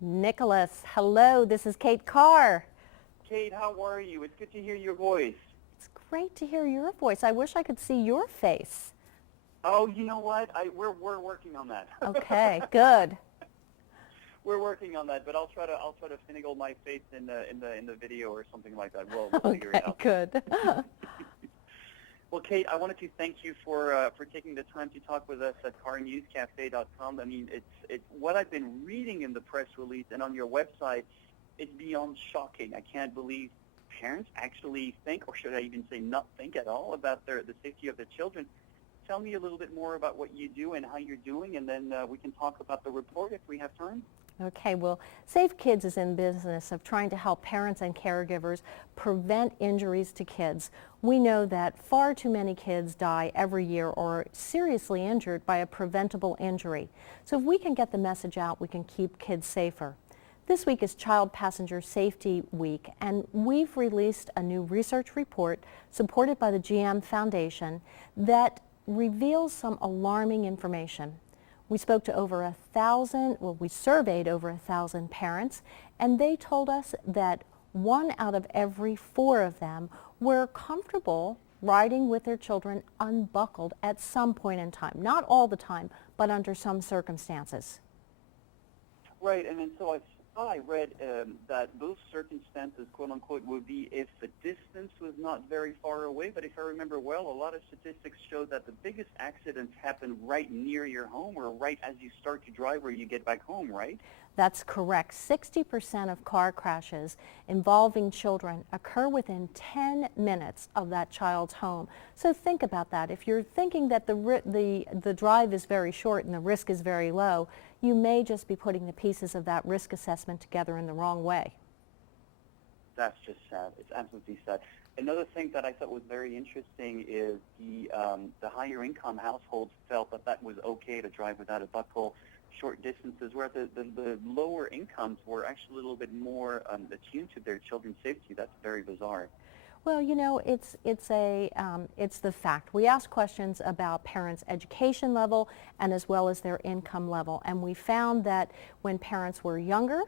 Nicolas, hello, this is Kate Carr. Kate, how are you? It's good to hear your voice. It's great to hear your voice. I wish I could see your face. Oh, you know what? We're working on that. Okay, good. We're working on that, but I'll try to finagle my face in the video or something like that. We'll figure Okay, it out. good. Well, Kate, I wanted to thank you for taking the time to talk with us at carnewscafe.com. I mean, it's what I've been reading in the press release and on your website. It's beyond shocking. I can't believe parents actually think, or should I even say not think at all, about the safety of their children. Tell me a little bit more about what you do and how you're doing, and then we can talk about the report if we have time. Okay, well, Safe Kids is in business of trying to help parents and caregivers prevent injuries to kids. We know that far too many kids die every year or are seriously injured by a preventable injury. So if we can get the message out, we can keep kids safer. This week is Child Passenger Safety Week, and we've released a new research report supported by the GM Foundation that reveals some alarming information. We spoke to we surveyed over 1,000 parents, and they told us that 1 out of every 4 of them were comfortable riding with their children unbuckled at some point in time. Not all the time, but under some circumstances. Right, and then so I read that those circumstances, quote unquote, would be if the distance was not very far away. But if I remember well, a lot of statistics show that the biggest accidents happen right near your home or right as you start to drive or you get back home, right? That's correct. 60% of car crashes involving children occur within 10 minutes of that child's home. So think about that. If you're thinking that the drive is very short and the risk is very low, you may just be putting the pieces of that risk assessment together in the wrong way. That's just sad. It's absolutely sad. Another thing that I thought was very interesting is the higher income households felt that was okay to drive without a buckle short distances, whereas the lower incomes were actually a little bit more attuned to their children's safety. That's very bizarre. Well, you know, it's the fact. We asked questions about parents' education level and as well as their income level, and we found that when parents were younger,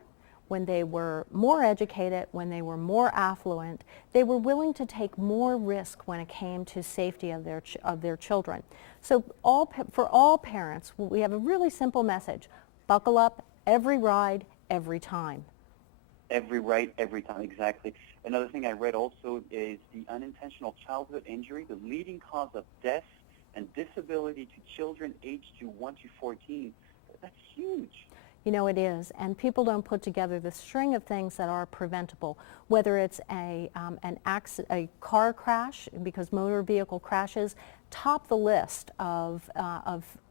when they were more educated, when they were more affluent, they were willing to take more risk when it came to safety of their children. So for all parents, we have a really simple message: buckle up every ride, every time. Every right, every time, exactly. Another thing I read also is the unintentional childhood injury, the leading cause of death and disability to children aged to 1 to 14. That's huge. You know, it is, and people don't put together the string of things that are preventable, whether it's a car crash, because motor vehicle crashes top the list of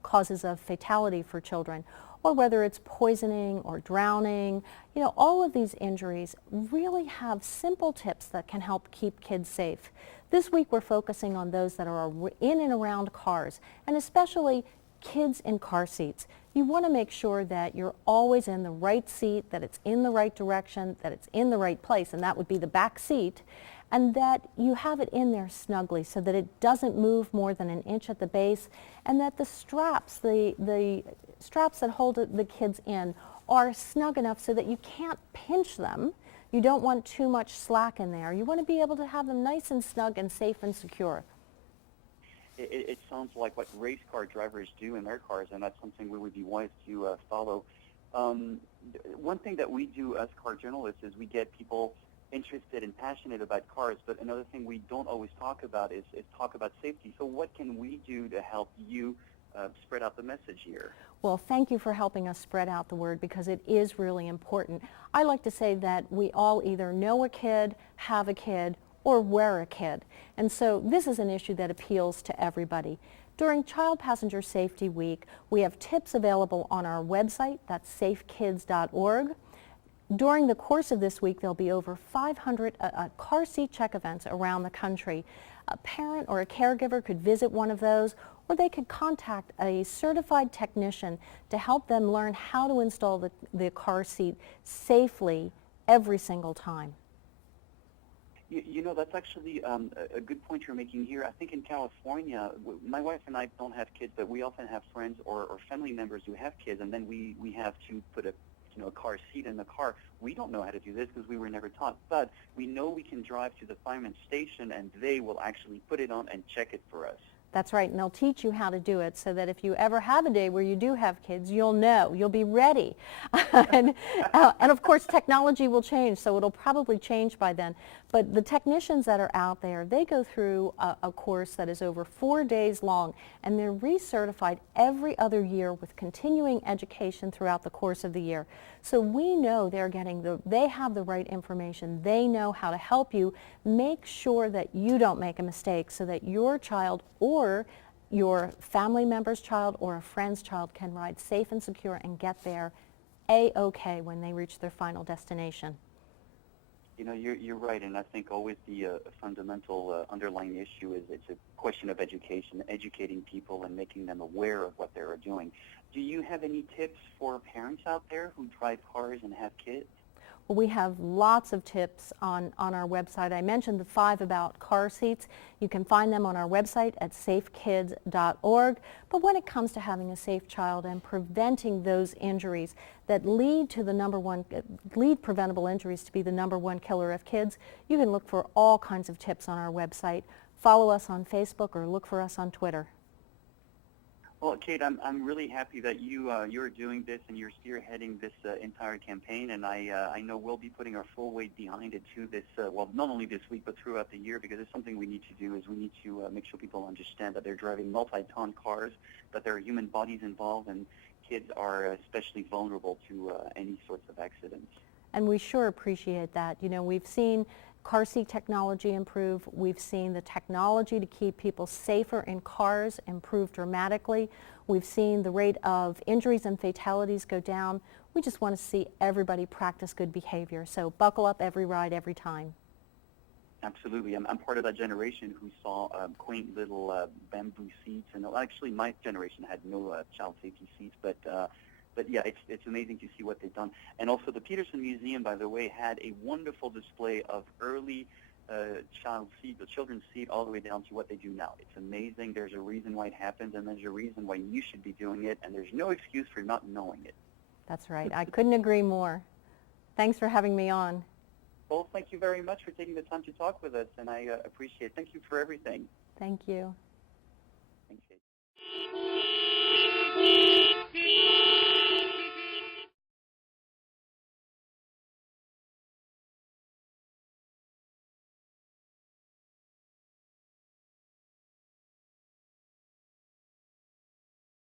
causes of fatality for children, or whether it's poisoning or drowning. You know, all of these injuries really have simple tips that can help keep kids safe. This week we're focusing on those that are in and around cars, and especially kids in car seats. You want to make sure that you're always in the right seat, that it's in the right direction, that it's in the right place, and that would be the back seat, and that you have it in there snugly so that it doesn't move more than an inch at the base, and that the straps, the straps that hold the kids in are snug enough so that you can't pinch them. You don't want too much slack in there. You want to be able to have them nice and snug and safe and secure. It sounds like what race car drivers do in their cars, and that's something we would be wise to follow. One thing that we do as car journalists is we get people interested and passionate about cars, but another thing we don't always talk about is talk about safety. So what can we do to help you spread out the message here? Well, thank you for helping us spread out the word, because it is really important. I like to say that we all either know a kid, have a kid, or were a kid. And so this is an issue that appeals to everybody. During Child Passenger Safety Week, we have tips available on our website, that's safekids.org. During the course of this week, there'll be over 500 car seat check events around the country. A parent or a caregiver could visit one of those, or they could contact a certified technician to help them learn how to install the car seat safely every single time. You know, that's actually a good point you're making here. I think in California, my wife and I don't have kids, but we often have friends or family members who have kids, and then we have to put a a car seat in the car. We don't know how to do this because we were never taught, but we know we can drive to the fireman's station and they will actually put it on and check it for us. That's right, and they'll teach you how to do it so that if you ever have a day where you do have kids, you'll know, you'll be ready. and of course, technology will change, so it'll probably change by then. But the technicians that are out there, they go through a course that is over 4 days long, and they're recertified every other year with continuing education throughout the course of the year. So we know they have the right information. They know how to help you make sure that you don't make a mistake so that your child or your family member's child or a friend's child can ride safe and secure and get there A-OK when they reach their final destination. You're right, and I think always the fundamental underlying issue is it's a question of education, educating people and making them aware of what they're doing. Do you have any tips for parents out there who drive cars and have kids? Well, we have lots of tips on our website. I mentioned the 5 about car seats. You can find them on our website at safekids.org. But when it comes to having a safe child and preventing those injuries that lead preventable injuries to be the #1 killer of kids, you can look for all kinds of tips on our website. Follow us on Facebook or look for us on Twitter. Well, Kate, I'm really happy that you're doing this and you're spearheading this entire campaign, and I know we'll be putting our full weight behind it too. Not only this week but throughout the year, because it's something we need to do. Is we need to make sure people understand that they're driving multi-ton cars, that there are human bodies involved, and kids are especially vulnerable to any sorts of accidents. And we sure appreciate that. We've seen car seat technology improve. We've seen the technology to keep people safer in cars improve dramatically. We've seen the rate of injuries and fatalities go down. We just want to see everybody practice good behavior. So buckle up every ride, every time. Absolutely. I'm part of that generation who saw quaint little bamboo seats. And actually, my generation had no child safety seats, but yeah, it's amazing to see what they've done. And also the Peterson Museum, by the way, had a wonderful display of early children's seat all the way down to what they do now. It's amazing. There's a reason why it happens, and there's a reason why you should be doing it, and there's no excuse for not knowing it. That's right. I couldn't agree more. Thanks for having me on. Well, thank you very much for taking the time to talk with us, and I appreciate it. Thank you for everything. Thank you. Thank you.